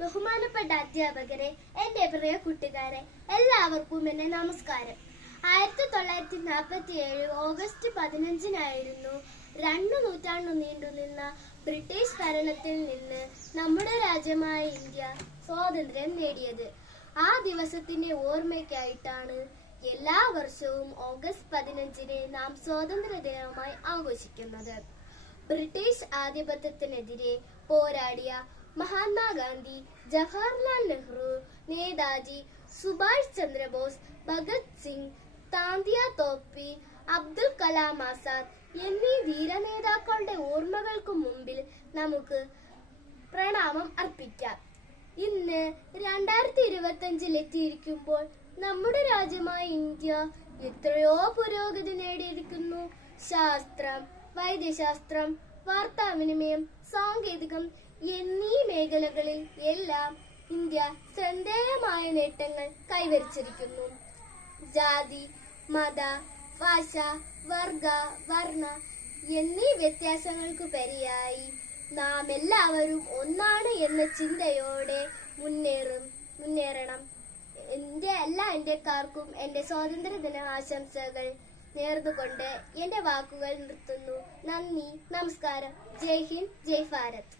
ബഹുമാനപ്പെട്ട അധ്യാപകരെ, എന്റെ പ്രിയ കൂട്ടുകാരെ, എല്ലാവർക്കും എന്റെ നമസ്കാരം. 1947 ഓഗസ്റ്റ് 15-നായിരുന്നു 2 നൂറ്റാണ്ടു നീണ്ടുനിന്ന ബ്രിട്ടീഷ് ഭരണത്തിൽ നിന്ന് നമ്മുടെ രാജ്യമായ ഇന്ത്യ സ്വാതന്ത്ര്യം നേടിയത്. ആ ദിവസത്തിന്റെ ഓർമ്മയ്ക്കായിട്ടാണ് എല്ലാ വർഷവും ഓഗസ്റ്റ് 15-ന് നാം സ്വാതന്ത്ര്യ ദിനമായി ആഘോഷിക്കുന്നത്. ബ്രിട്ടീഷ് ആധിപത്യത്തിനെതിരെ പോരാടിയ മഹാത്മാഗാന്ധി, ജവഹർലാൽ നെഹ്റു, നേതാജി സുഭാഷ് ചന്ദ്രബോസ്, ഭഗത് സിംഗ്, താന്തിയ തോപ്പി, അബ്ദുൽ കലാം ആസാദ് എന്നീ ധീരനേതാക്കളുടെ ഓർമ്മകൾക്ക് മുമ്പിൽ നമുക്ക് പ്രണാമം അർപ്പിക്കാം. ഇന്ന് 2025 എത്തിയിരിക്കുമ്പോൾ നമ്മുടെ രാജ്യമായ ഇന്ത്യ എത്രയോ പുരോഗതി നേടിയിരിക്കുന്നു. ശാസ്ത്രം, വൈദ്യശാസ്ത്രം, വാർത്താവിനിമയം, സാങ്കേതികം എന്നീ മേഖലകളിൽ എല്ലാം ഇന്ത്യ ശ്രദ്ധേയമായ നേട്ടങ്ങൾ കൈവരിച്ചിരിക്കുന്നു. ജാതി, മത, ഭാഷ, വർഗ, വർണ്ണ എന്നീ വ്യത്യാസങ്ങൾക്കുപരിയായി നാം എല്ലാവരും ഒന്നാണ് എന്ന ചിന്തയോടെ മുന്നേറണം. എന്റെ എല്ലാ ഇന്ത്യക്കാർക്കും എന്റെ സ്വാതന്ത്ര്യദിന ആശംസകൾ നേർന്നുകൊണ്ട് എന്റെ വാക്കുകൾ നിർത്തുന്നു. നന്ദി, നമസ്കാരം. ജയ് ഹിന്ദ്, ജയ് ഭാരത്.